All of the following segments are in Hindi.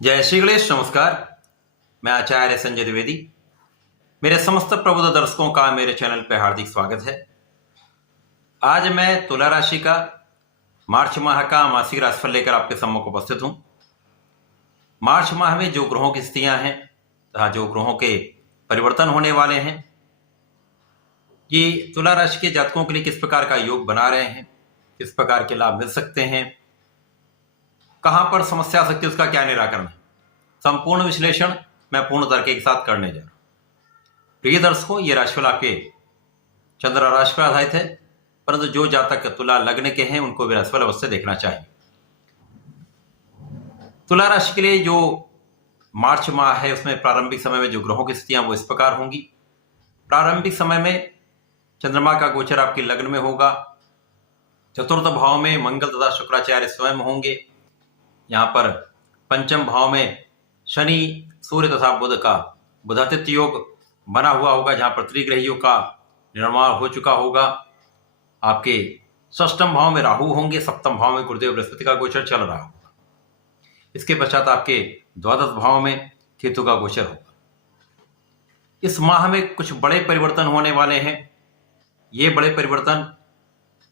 जय श्री गणेश। नमस्कार। मैं आचार्य संजय द्विवेदी। मेरे समस्त प्रबुद्ध दर्शकों का मेरे चैनल पर हार्दिक स्वागत है। आज मैं तुला राशि का मार्च माह का मासिक राशिफल लेकर आपके सम्मुख उपस्थित हूं। मार्च माह में जो ग्रहों की स्थितियां हैं तथा जो ग्रहों के परिवर्तन होने वाले हैं, ये तुला राशि के जातकों के लिए किस प्रकार का योग बना रहे हैं, किस प्रकार के लाभ मिल सकते हैं, कहां पर समस्या आ सकती है, उसका क्या निराकरण है, संपूर्ण विश्लेषण मैं पूर्ण तर्क के साथ करने जा रहा हूं। प्रिय दर्शकों, ये राशिफल आपके चंद्र राशि पर आधारित है, परंतु जो जातक तुला लग्न के हैं उनको भी राशिफल अवश्य देखना चाहिए। तुला राशि के लिए जो मार्च माह है उसमें प्रारंभिक समय में जो ग्रहों की स्थितियां वो इस प्रकार होंगी। प्रारंभिक समय में चंद्रमा का गोचर आपके लग्न में होगा। चतुर्थ भाव में मंगल तथा शुक्राचार्य स्वयं होंगे। यहाँ पर पंचम भाव में शनि, सूर्य तथा बुध का बुधादित्य योग बना हुआ होगा, जहां पर त्रिग्रही योग का निर्माण हो चुका होगा। आपके षष्ठम भाव में राहु होंगे। सप्तम भाव में गुरुदेव बृहस्पति का गोचर चल रहा होगा। इसके पश्चात आपके द्वादश भाव में केतु का गोचर होगा। इस माह में कुछ बड़े परिवर्तन होने वाले हैं। ये बड़े परिवर्तन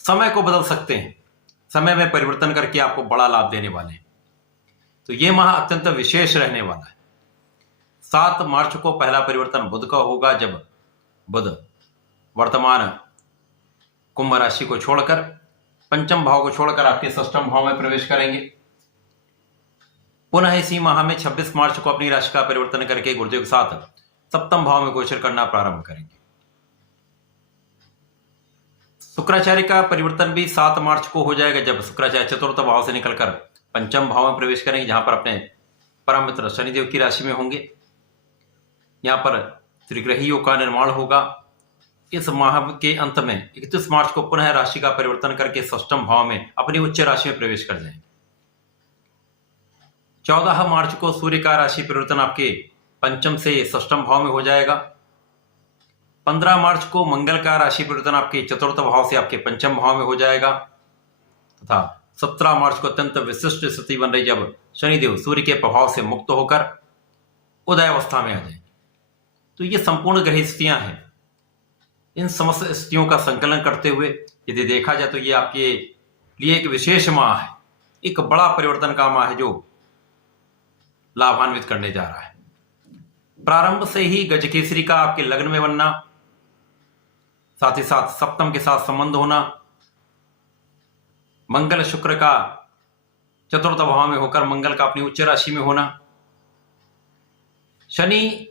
समय को बदल सकते हैं, समय में परिवर्तन करके आपको बड़ा लाभ देने वाले हैं। तो ये माह अत्यंत विशेष रहने वाला है। 7 मार्च को पहला परिवर्तन बुध का होगा, जब बुध वर्तमान कुंभ राशि को छोड़कर, पंचम भाव को छोड़कर आपके षष्ठम भाव में प्रवेश करेंगे। पुनः इसी माह में 26 मार्च को अपनी राशि का परिवर्तन करके गुरुदेव के साथ सप्तम भाव में गोचर करना प्रारंभ करेंगे। शुक्राचार्य का परिवर्तन भी 7 मार्च को हो जाएगा, जब शुक्राचार्य चतुर्थ भाव से निकलकर पंचम भाव में प्रवेश करेंगे, जहां पर अपने परम मित्र शनिदेव की राशि में होंगे। यहां पर त्रिग्रही योग का निर्माण होगा। इस माह के अंत में 31 मार्च को पुनः राशि का परिवर्तन करके षष्ठम भाव में अपनी उच्च राशि में प्रवेश कर जाएंगे। 14 मार्च को सूर्य का राशि परिवर्तन आपके पंचम से षष्ठम भाव में हो जाएगा। 15 मार्च को मंगल का राशि परिवर्तन आपके चतुर्थ भाव से आपके पंचम भाव में हो जाएगा तथा 17 मार्च को अत्यंत विशिष्ट स्थिति बन रही, जब शनिदेव सूर्य के प्रभाव से मुक्त होकर उदय अवस्था में आ जाएंगे। तो ये संपूर्ण ग्रह स्थितियां हैं। इन समस्त स्थितियों का संकलन करते हुए यदि देखा जाए तो ये आपके लिए एक विशेष माह है, एक बड़ा परिवर्तन का माह है जो लाभान्वित करने जा रहा है। प्रारंभ से ही गजकेसरी का आपके लग्न में बनना, साथ ही साथ सप्तम के साथ संबंध होना, मंगल शुक्र का चतुर्थ भाव में होकर मंगल का अपनी उच्च राशि में होना, शनि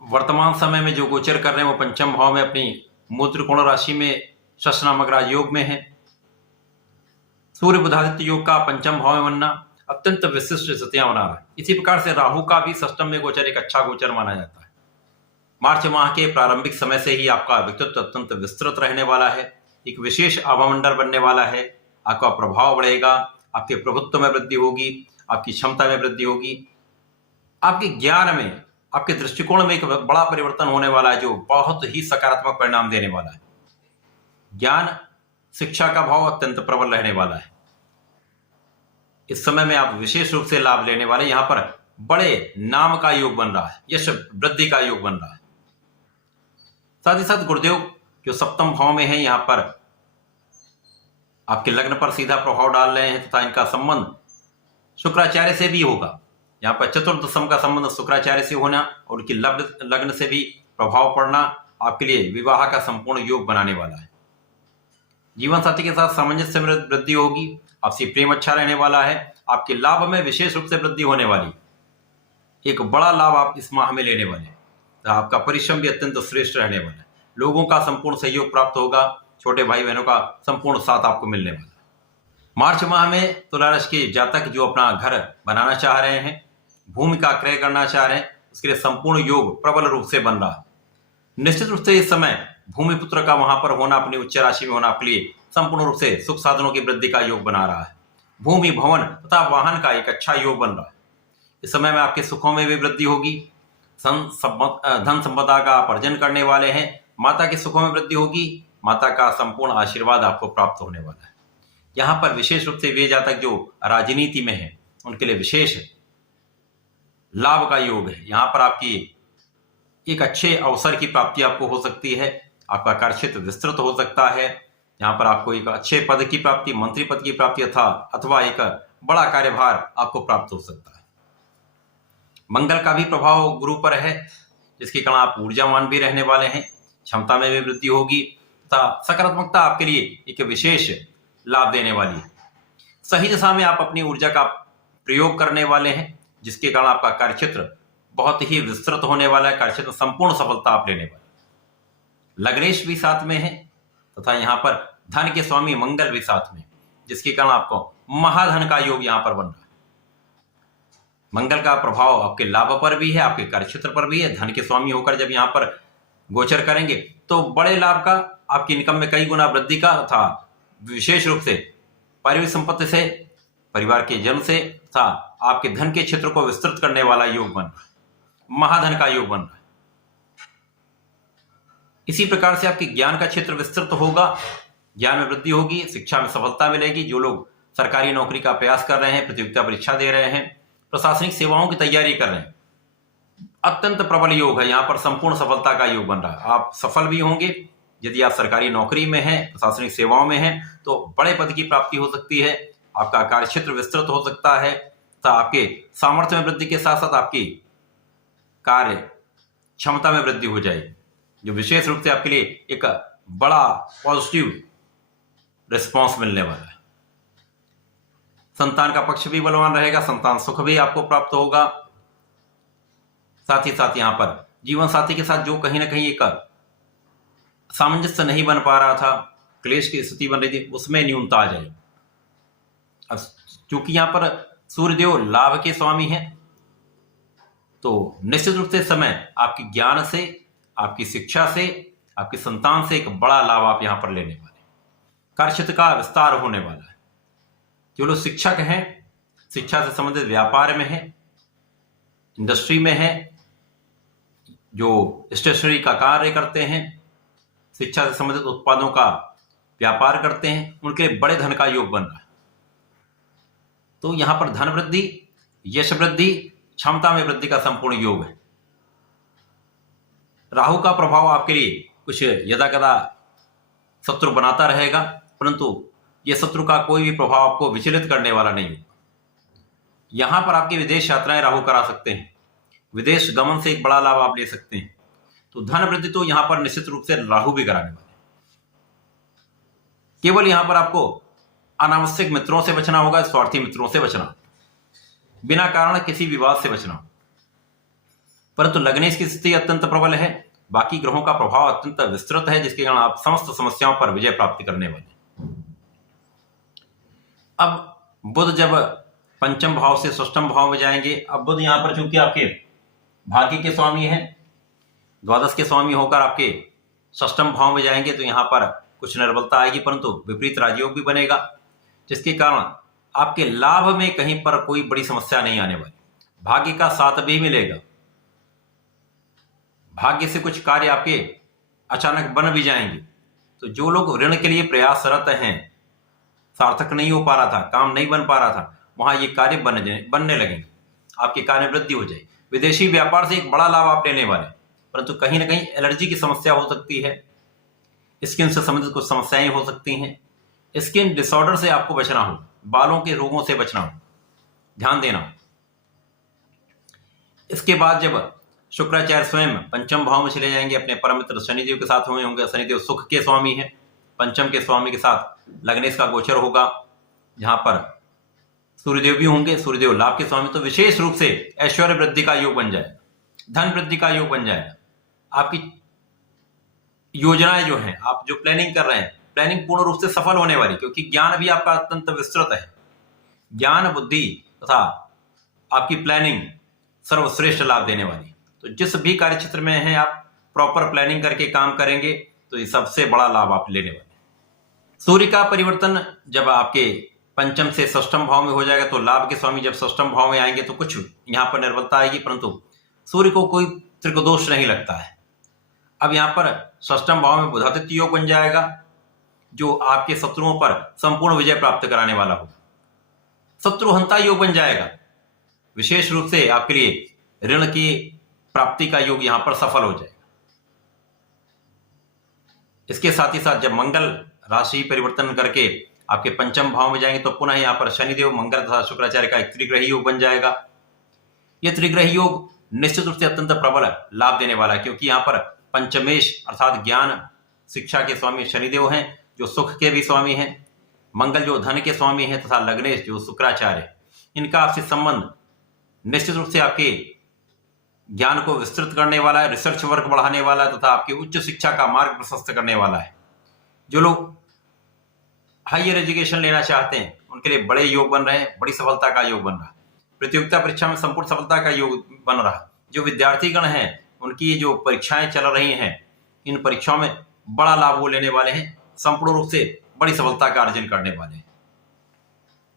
वर्तमान समय में जो गोचर कर रहे हैं वो पंचम भाव में अपनी मूल त्रिकोण राशि में शश नामक राजयोग में है, सूर्य बुधादित्य योग का पंचम भाव में बनना अत्यंत विशिष्ट स्थितियां बना रहा है। इसी प्रकार से राहु का भी षष्ठम में गोचर एक अच्छा गोचर माना जाता है। मार्च माह के प्रारंभिक समय से ही आपका व्यक्तित्व अत्यंत विस्तृत रहने वाला है, एक विशेष आभामंडल बनने वाला है। आपका प्रभाव बढ़ेगा, आपके प्रभुत्व में वृद्धि होगी, आपकी क्षमता में वृद्धि होगी, आपके ज्ञान में, आपके दृष्टिकोण में एक बड़ा परिवर्तन होने वाला है, जो बहुत ही सकारात्मक परिणाम देने वाला है। ज्ञान शिक्षा का भाव अत्यंत प्रबल रहने वाला है। इस समय में आप विशेष रूप से लाभ लेने वाले। यहां पर बड़े नाम का योग बन रहा है, यश वृद्धि का योग बन रहा है। साथ ही साथ गुरुदेव जो सप्तम भाव में है, यहां पर आपके लग्न पर सीधा प्रभाव डाल रहे हैं तथा इनका संबंध शुक्राचार्य से भी होगा। यहां पर चतुर्दशम का संबंध शुक्राचार्य से होना और उनकी लग्न से भी प्रभाव पड़ना आपके लिए विवाह का संपूर्ण योग बनाने वाला है। जीवन साथी के साथ सामंजस्य में वृद्धि होगी, आपसी प्रेम अच्छा रहने वाला है, आपके लाभ में विशेष रूप से वृद्धि होने वाली, एक बड़ा लाभ आप इस माह में लेने वाले हैं। तो आपका परिश्रम भी अत्यंत श्रेष्ठ रहने वाला है। लोगों का संपूर्ण सहयोग प्राप्त होगा, छोटे भाई बहनों का संपूर्ण साथ आपको मिलने वाला है। मार्च माह में तुला राशि के जातक जो अपना घर बनाना चाह रहे हैं, भूमि का क्रय करना चाह रहे हैं, उसके लिए संपूर्ण योग प्रबल रूप से बन रहा है। निश्चित रूप से इस समय भूमि पुत्र का वहां पर होना, अपनी उच्च राशि में होना आपके लिए संपूर्ण रूप से सुख साधनों की वृद्धि का योग बना रहा है। भूमि, भवन तथा वाहन का एक अच्छा योग बन रहा है। इस समय में आपके सुखों में भी वृद्धि होगी, धन संपदा का आप अर्जन करने वाले हैं, माता के सुखों में वृद्धि होगी, माता का संपूर्ण आशीर्वाद आपको प्राप्त होने वाला है। यहाँ पर विशेष रूप से वे जातक जो राजनीति में हैं उनके लिए विशेष लाभ का योग है। यहाँ पर आपकी एक अच्छे अवसर की प्राप्ति आपको हो सकती है, आपका कार्यक्षेत्र विस्तृत हो सकता है। यहाँ पर आपको एक अच्छे पद की प्राप्ति, मंत्री पद की प्राप्ति अथवा एक बड़ा कार्यभार आपको प्राप्त हो सकता है। मंगल का भी प्रभाव गुरु पर है, जिसके कारण आप ऊर्जावान भी रहने वाले हैं, क्षमता में भी वृद्धि होगी तथा सकारात्मकता आपके लिए एक विशेष लाभ देने वाली है। सही दिशा में आप अपनी ऊर्जा का प्रयोग करने वाले हैं, जिसके कारण आपका कार्यक्षेत्र बहुत ही विस्तृत होने वाला है, कार्यक्षेत्र में संपूर्ण सफलता आप लेने वाले। लग्नेश भी साथ में है तथा यहाँ पर धन के स्वामी मंगल भी साथ में, जिसके कारण आपको महाधन का योग यहाँ पर बन रहा है। मंगल का प्रभाव आपके लाभ पर भी है, आपके कार्यक्षेत्र पर भी है। धन के स्वामी होकर जब यहाँ पर गोचर करेंगे तो बड़े लाभ का, आपकी इनकम में कई गुना वृद्धि का तथा विशेष रूप से पारिवारिक संपत्ति से, परिवार के जन से तथा आपके धन के क्षेत्र को विस्तृत करने वाला योग बन रहा है, महाधन का योग बन रहा है। इसी प्रकार से आपके ज्ञान का क्षेत्र विस्तृत होगा, ज्ञान में वृद्धि होगी, शिक्षा में सफलता मिलेगी। जो लोग सरकारी नौकरी का प्रयास कर रहे हैं, प्रतियोगिता परीक्षा दे रहे हैं, प्रशासनिक सेवाओं की तैयारी कर रहे हैं, अत्यंत प्रबल योग है। यहाँ पर संपूर्ण सफलता का योग बन रहा है। आप सफल भी होंगे। यदि आप सरकारी नौकरी में हैं, प्रशासनिक सेवाओं में हैं, तो बड़े पद की प्राप्ति हो सकती है, आपका कार्यक्षेत्र विस्तृत हो सकता है तथा आपके सामर्थ्य में वृद्धि के साथ साथ आपकी कार्य क्षमता में वृद्धि हो जाएगी, जो विशेष रूप से आपके लिए एक बड़ा पॉजिटिव रिस्पॉन्स मिलने वाला है। संतान का पक्ष भी बलवान रहेगा, संतान सुख भी आपको प्राप्त होगा। साथ ही साथ यहाँ पर जीवन साथी के साथ जो कहीं ना कहीं एक सामंजस्य नहीं बन पा रहा था, क्लेश की स्थिति बन रही थी, उसमें न्यूनता आ जाएगी। अब चूंकि यहाँ पर सूर्यदेव लाभ के स्वामी हैं, तो निश्चित रूप से समय आपके ज्ञान से, आपकी शिक्षा से, आपकी संतान से एक बड़ा लाभ आप यहाँ पर लेने वाले। कार्यक्षेत्र का विस्तार होने वाला है। जो लोग शिक्षक हैं, शिक्षा से संबंधित व्यापार में हैं, इंडस्ट्री में हैं, जो स्टेशनरी का कार्य करते हैं, शिक्षा से संबंधित उत्पादों का व्यापार करते हैं, उनके बड़े धन का योग बन रहा है। तो यहां पर धन वृद्धि, यश वृद्धि, क्षमता में वृद्धि का संपूर्ण योग है। राहु का प्रभाव आपके लिए कुछ यदा कदा शत्रु बनाता रहेगा, परंतु यह शत्रु का कोई भी प्रभाव आपको विचलित करने वाला नहीं होगा। यहां पर आपकी विदेश यात्राएं राहु करा सकते हैं, विदेश गमन से एक बड़ा लाभ आप ले सकते हैं। तो धन वृद्धि तो यहां पर निश्चित रूप से राहु भी कराने वाले। केवल यहां पर आपको अनावश्यक मित्रों से बचना होगा, स्वार्थी मित्रों से बचना, बिना कारण किसी विवाद से बचना। परंतु लग्नेश की स्थिति अत्यंत प्रबल है, बाकी ग्रहों का प्रभाव अत्यंत विस्तृत है, जिसके कारण आप समस्त समस्याओं पर विजय प्राप्त करने वाले। अब बुध जब पंचम भाव से षष्ठम भाव में जाएंगे, अब बुध यहां पर चूंकि आपके भाग्य के स्वामी हैं, द्वादश के स्वामी होकर आपके षष्ठम भाव में जाएंगे, तो यहां पर कुछ निर्बलता आएगी, परंतु विपरीत राजयोग भी बनेगा, जिसके कारण आपके लाभ में कहीं पर कोई बड़ी समस्या नहीं आने वाली। भाग्य का साथ भी मिलेगा, भाग्य से कुछ कार्य आपके अचानक बन भी जाएंगे। तो जो लोग ऋण के लिए प्रयासरत हैं, सार्थक नहीं हो पा रहा था, काम नहीं बन पा रहा था, वहां ये कार्य बनने लगेंगे, आपके कार्य वृद्धि हो जाएगी। विदेशी व्यापार से एक बड़ा लाभ आप लेने वाले, परंतु कहीं ना कहीं एलर्जी की समस्या हो सकती है, स्किन से संबंधित कुछ समस्याएं हो सकती हैं। स्किन डिसऑर्डर से आपको बचना हो, बालों के रोगों से बचना हो, ध्यान देना हो। इसके बाद जब शुक्राचार्य स्वयं पंचम भाव में चले जाएंगे, अपने परम मित्र शनिदेव के साथ हुए होंगे। शनिदेव सुख के स्वामी हैं, पंचम के स्वामी के साथ लग्नेश का गोचर होगा, जहां पर सूर्यदेव भी होंगे, सूर्यदेव लाभ के स्वामी। तो विशेष रूप से ऐश्वर्य वृद्धि का योग बन जाएगा, धन वृद्धि का योग बन जाएगा। आपकी योजनाएं जो हैं, आप जो प्लानिंग कर रहे हैं, प्लानिंग पूर्ण रूप से सफल होने वाली, क्योंकि ज्ञान भी आपका अत्यंत विस्तृत है। ज्ञान, बुद्धि तथा आपकी प्लानिंग सर्वश्रेष्ठ लाभ देने वाली। तो जिस भी कार्य क्षेत्र में हैं, आप प्रॉपर प्लानिंग करके काम करेंगे तो ये सबसे बड़ा लाभ आप लेने वाले। सूर्य का परिवर्तन जब आपके पंचम से षष्ठम भाव में हो जाएगा, तो लाभ के स्वामी जब षष्ठम भाव में आएंगे तो कुछ यहाँ पर निर्बलता आएगी, परंतु सूर्य को कोई त्रिकोदोष नहीं लगता है। अब यहाँ पर षष्ठम भाव में बुधादित्य योग बन जाएगा, जो आपके शत्रुओं पर संपूर्ण विजय प्राप्त कराने वाला होगा। शत्रुहंता योग बन जाएगा, विशेष रूप से आपके लिए ऋण की प्राप्ति का योग यहां पर सफल हो जाएगा। इसके साथ ही साथ जब मंगल राशि परिवर्तन करके आपके पंचम भाव में जाएंगे तो पुनः यहां पर शनिदेव, मंगल तथा शुक्राचार्य का एक त्रिग्रही योग बन जाएगा। यह त्रिग्रही योग निश्चित रूप से अत्यंत प्रबल लाभ देने वाला है, क्योंकि यहां पर पंचमेश अर्थात ज्ञान शिक्षा के स्वामी शनिदेव हैं, जो सुख के भी स्वामी हैं। मंगल जो धन के स्वामी हैं, तथा लग्नेश जो शुक्राचार्य, इनका आपसे संबंध निश्चित रूप से आपके ज्ञान को विस्तृत करने वाला है, रिसर्च वर्क बढ़ाने वाला है, तथा आपकी उच्च शिक्षा का मार्ग प्रशस्त करने वाला है। जो लोग हायर एजुकेशन लेना चाहते हैं उनके लिए बड़े योग बन रहे हैं, बड़ी सफलता का योग बन रहा है। प्रतियोगिता परीक्षा में संपूर्ण सफलता का योग बन रहा है। जो विद्यार्थीगण हैं उनकी जो परीक्षाएं चल रही हैं, इन परीक्षाओं में बड़ा लाभ वो लेने वाले हैं, संपूर्ण रूप से बड़ी सफलता का अर्जन करने वाले हैं।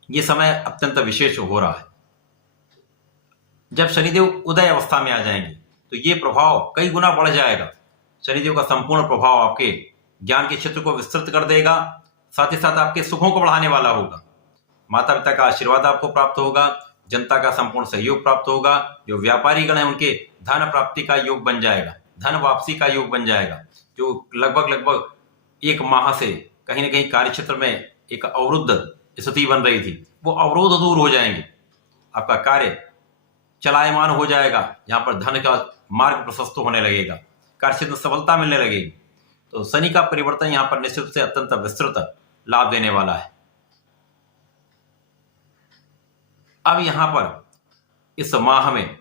ये समय अत्यंत विशेष हो रहा है। जब शनिदेव उदय अवस्था में आ जाएंगे तो ये प्रभाव कई गुना बढ़ जाएगा। शनिदेव का संपूर्ण प्रभाव आपके ज्ञान के क्षेत्र को विस्तृत कर देगा, साथ ही साथ आपके सुखों को बढ़ाने वाला होगा। माता पिता का आशीर्वाद आपको प्राप्त होगा, जनता का संपूर्ण सहयोग प्राप्त होगा। जो व्यापारी गण है उनके धन प्राप्ति का योग बन जाएगा, धन वापसी का योग बन जाएगा। जो लगभग 1 माह से कहीं ना कहीं कार्य क्षेत्र में एक अवरुद्ध स्थिति बन रही थी, वो अवरोध दूर हो जाएंगे। आपका कार्य चलायमान हो जाएगा, यहाँ पर धन का मार्ग प्रशस्त होने लगेगा, कार्य क्षेत्र में सफलता मिलने लगेगी। तो शनि का परिवर्तन यहाँ पर निश्चित रूप से अत्यंत विस्तृत लाभ देने वाला है। अब यहाँ पर इस माह में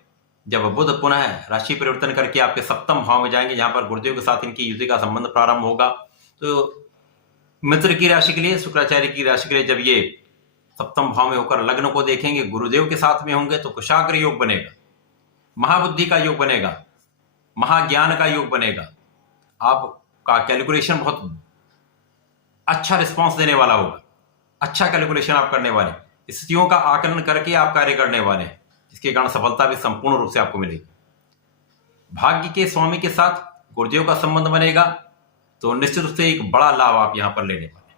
जब बुध पुनः राशि परिवर्तन करके आपके सप्तम भाव में जाएंगे, जहां पर गुरुदेव के साथ इनकी युति का संबंध प्रारंभ होगा, तो मित्र की राशि के लिए, शुक्राचार्य की राशि के लिए जब ये सप्तम भाव में होकर लग्न को देखेंगे, गुरुदेव के साथ में होंगे, तो कुशाग्र योग बनेगा, महाबुद्धि का योग बनेगा, महाज्ञान का योग बनेगा। आपका कैलकुलेशन बहुत अच्छा रिस्पॉन्स देने वाला होगा, अच्छा कैलकुलेशन आप करने वाले, स्थितियों का आकलन करके आप कार्य करने वाले हैं, जिसके कारण सफलता भी संपूर्ण रूप से आपको मिलेगी। भाग्य के स्वामी के साथ गुरुदेव का संबंध बनेगा, तो निश्चित रूप से एक बड़ा लाभ आप यहां पर लेने वाले हैं।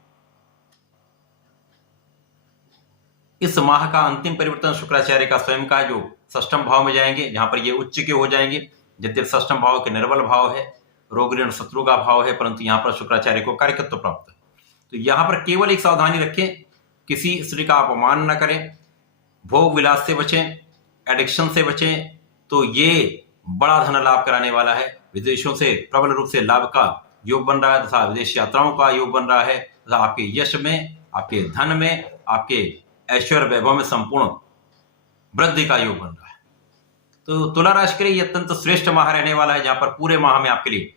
इस माह का अंतिम परिवर्तन शुक्राचार्य का स्वयं का जो षष्ठम भाव में जाएंगे, जहां पर ये उच्च के हो जाएंगे। यद्यपि षष्ठम भाव के निर्बल भाव है, रोग ऋण शत्रु का भाव है, परंतु यहां पर शुक्राचार्य को कार्यकत्व प्राप्त है। तो यहां पर केवल एक सावधानी रखें, किसी स्त्री का अपमान न करें, भोग विलास से बचें, एडिक्शन से बचें, तो ये बड़ा धन लाभ कराने वाला है। विदेशों से प्रबल रूप से लाभ का योग बन रहा है, तथा विदेश यात्राओं का योग बन रहा है, तथा आपके यश में, आपके धन में, आपके ऐश्वर्य वैभव में संपूर्ण वृद्धि का योग बन रहा है। तो तुला राशि के लिए यह अत्यंत श्रेष्ठ माह रहने वाला है, जहां पर पूरे माह में आपके लिए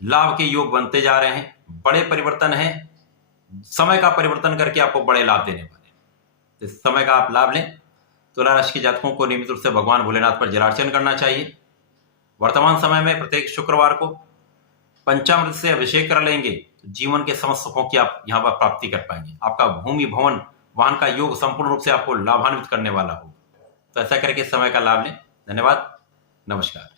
लाभ के योग बनते जा रहे हैं। बड़े परिवर्तन है, समय का परिवर्तन करके आपको बड़े लाभ देने वाले हैं। तो इस समय का आप लाभ लें। तुला राशि के जातकों को नियमित रूप से भगवान भोलेनाथ पर जलार्चन करना चाहिए। वर्तमान समय में प्रत्येक शुक्रवार को पंचामृत से अभिषेक कर लेंगे तो जीवन के समस्त सुखों की आप यहाँ पर प्राप्ति कर पाएंगे। आपका भूमि भवन वाहन का योग संपूर्ण रूप से आपको लाभान्वित करने वाला हो। तो ऐसा करके समय का लाभ लें। धन्यवाद, नमस्कार।